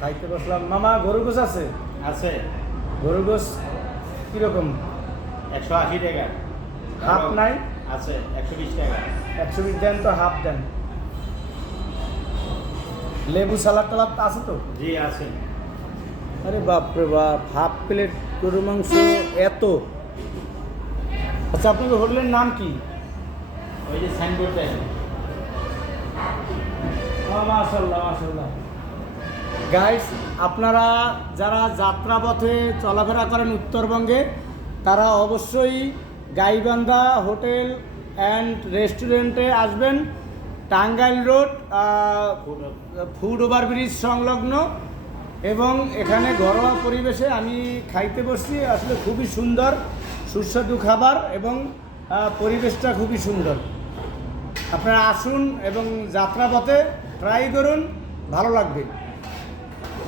খাইতে বসলাম। মামা গরুর গোস আছে? আছে গরুর গোস কীরকম? 180 টাকা। হাফ নাই? আছে 120 টাকা। 120 দেন তো, হাফ দেন। লেবু সালাদ টালাদ আছে তো? জি আছে। আরে বাপরে বাপ, হাফ প্লেট গরুর মাংস এত! আচ্ছা, আপনাদের হোটেলের নাম কি? ওই যে সাইনবোর্ড দেন। মাশাআল্লাহ মাশাআল্লাহ। গাইস, আপনারা যারা যাত্রাপথে চলাফেরা করেন উত্তরবঙ্গে, তারা অবশ্যই গাইবান্ধা হোটেল অ্যান্ড রেস্টুরেন্টে আসবেন। টাঙ্গাইল রোড, ফুড ওভারব্রিজ সংলগ্ন। এবং এখানে ঘরোয়া পরিবেশে আমি খাইতে বসছি। আসলে খুবই সুন্দর, সুস্বাদু খাবার এবং পরিবেশটা খুবই সুন্দর। আপনারা আসুন এবং যাত্রাপথে ট্রাই করুন, ভালো লাগবে।